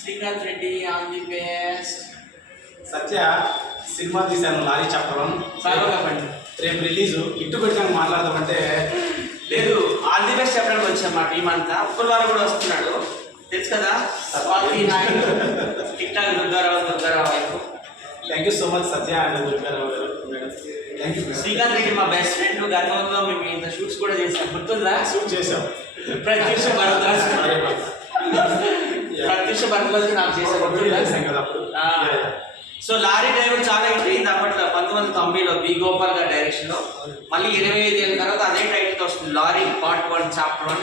Srikanth Reddy all the best. Satya cinema తీశాను lorry చెప్పడం చెప్పండి. రేపు రిలీజు ఇట్టు పెట్టాను మాట్లాడదామంటే లేదు, ఆల్ ది బెస్ట్ చెప్పడానికి వచ్చాం మా టీం అంతా. ఒక్కరు కూడా వస్తున్నాడు, తెలుసు కదా. టిక్ టాక్ దుర్గారావు వైపు. Thank you so much Satya and Durgarao గారు. Thank you. శ్రీకాంత్ రెడ్డి మా బెస్ట్ ఫ్రెండ్. గతంలో మేము ఇంత షూట్స్ కూడా చేసాం, గుర్తుందా? షూట్ చేసాం. ప్రత్యూష భరద్వాజ్ నాకు చేసాం కదా అప్పుడు. సో లారీ డ్రైవర్ చాలా హిట్ అయింది అప్పట్లో 1990లో బి గోపాల్ గారి డైరెక్షన్లో. మళ్ళీ 25 ఏళ్ళ తర్వాత అదే టైటిల్తో వస్తుంది, lorry part 1 chapter 1.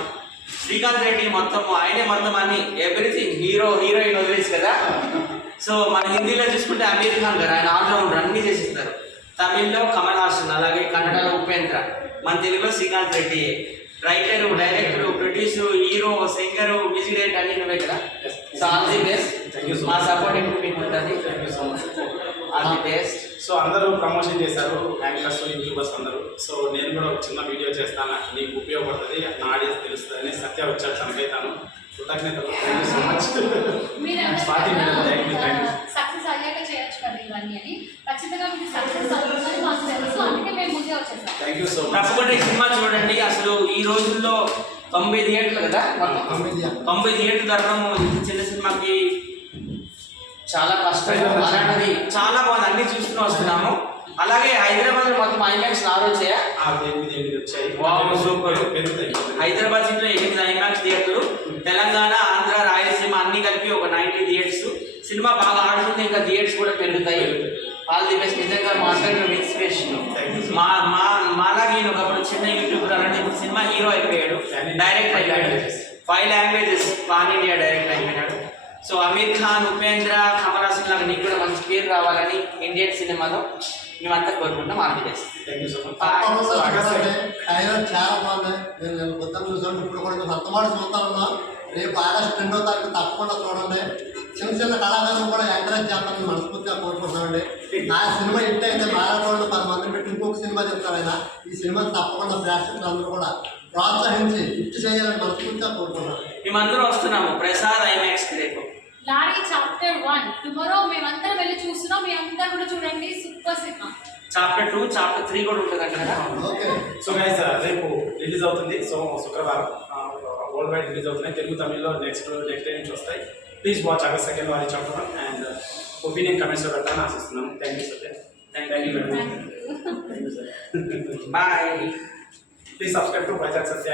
Srikanth Reddy మొత్తం ఆయనే మొత్తం అన్ని ఎవ్రీథింగ్, హీరోయిన్ వదిలేసి కదా. సో మన హిందీలో చూసుకుంటే అమీర్ ఖాన్ గారు, ఆయన ఆల్రౌండర్, అన్నీ చేసిస్తారు. తమిళ్లో కమల్ హాసన్, అలాగే కన్నడలో ఉపేంద్ర, మన తెలుగులో Srikanth Reddy. Writer, director, producer, hero, singer, music director అన్ని నువ్వే కదా. So all the best. మా సపోర్ట్ ఎప్పుడు మీకు ఉంటుంది. All the best. సో అందరూ ప్రమోషన్ చేశారు, యాంకర్స్, యూట్యూబర్స్ అందరూ. సో నేను కూడా ఒక చిన్న వీడియో చేస్తాను, నీకు ఉపయోగపడుతుంది, నా ఆడియన్స్ తెలుస్తుందని సత్య వచ్చాడు, చనిపోతాను. కృతజ్ఞతలు. Thank you so much. Success అయ్యాక చేయొచ్చు కదా ఇవన్నీ అని. ఖచ్చితంగా మీకు సక్సెస్ అవుతుందని మాకు తెలుసు, అందుకే మేము ముందే వచ్చేసాం. Thank you so much. తప్పకుండా ఈ సినిమా చూడండి. అసలు ఈ రోజుల్లో 90 థియేటర్లు కదా, 90 థియేటర్లు దొరకడం ఇంత చిన్న సినిమాకి చాలా కష్టం. అలాంటిది చాలా బాగుంది, అన్ని చూసుకుని వస్తున్నాము. అలాగే హైదరాబాద్ మొత్తం ఐమాక్స్ వచ్చాయా? సూపర్. హైదరాబాద్ సిటీలో 8 ఐమాక్స్ థియేటర్లు, తెలంగాణ, ఆంధ్ర, రాయలసీమ అన్ని కలిపి ఒక 90 థియేటర్స్. సినిమా బాగా ఆడుతుంది, ఇంకా థియేటర్స్ కూడా పెరుగుతాయి. All the best. నిజంగా మా అందరికీ ఇన్స్పిరేషన్. మాలాగే ఒకప్పుడు చిన్న యూట్యూబర్ అలాంటి ఇప్పుడు సినిమా హీరో అయిపోయాడు, డైరెక్ట్ అయిపోయాడు. 5 లాంగ్వేజెస్ పాన్ ఇండియా డైరెక్ట్ అయిపోయాడు. సో అమీర్ ఖాన్, ఉపేంద్ర, కమల్ హాసన్ లాగా నీకు కూడా మంచి పేరు రావాలని ఇండియన్ సినిమాలో మేమంతా కోరుకుంటాం. All the best. Thank you so much. Trailer చాలా బాగుంది. నేను కొత్తగా చూసాను, ఇప్పుడు కూడా సత్తమాడు చూస్తా ఉన్నా. రేపు ఆగస్టు 2వ తారీఖు తప్పకుండా చూడండి. చిన్న చిన్న కళాకారులు కూడా ఎంకరేజ్ చేస్తామని మనస్ఫూర్తిగా కోరుకుంటున్నామండి. నా సినిమా హిట్ అయితే మారాటోళ్ళు 10 మందిని పెట్టి ఇంకొక సినిమా చెప్తారు ఆయన. ఈ సినిమాని తప్పకుండా ప్రేక్షకులు అందరూ కూడా ప్రోత్సహించి హిట్ చేయాలని మనస్ఫూర్తిగా కోరుకుంటున్నాను. మేమందరూ వస్తున్నాము ప్రసాద్ ఐమాక్స్ రేపు. లారీ చాప్టర్ 1 టుమారో మేమందరం వెళ్ళి చూస్తున్నాం, మీ అందరూ కూడా చూడండి. Super cinema. చాప్టర్ 2, చాప్టర్ 3 కూడా ఉంటుంది అక్కడ. ఓకే. సో గైస్ రేపు రిలీజ్ అవుతుంది. సో శుక్రవారం వరల్డ్ వైడ్ రిలీజ్ అవుతున్నాయి. తెలుగు, తమిళ్లో నెక్స్ట్ డే నుంచి వస్తాయి. ప్లీజ్ వాచ్ ఆగస్ట్ 2 వారి చాప్టర్ 1 అండ్ ఒపీనియన్ కమెంట్స్లో పెట్టాలని ఆశిస్తున్నాను. Thank you sir. Thank you very much. Thank you sir. Bye. Please subscribe to Vizag Satya.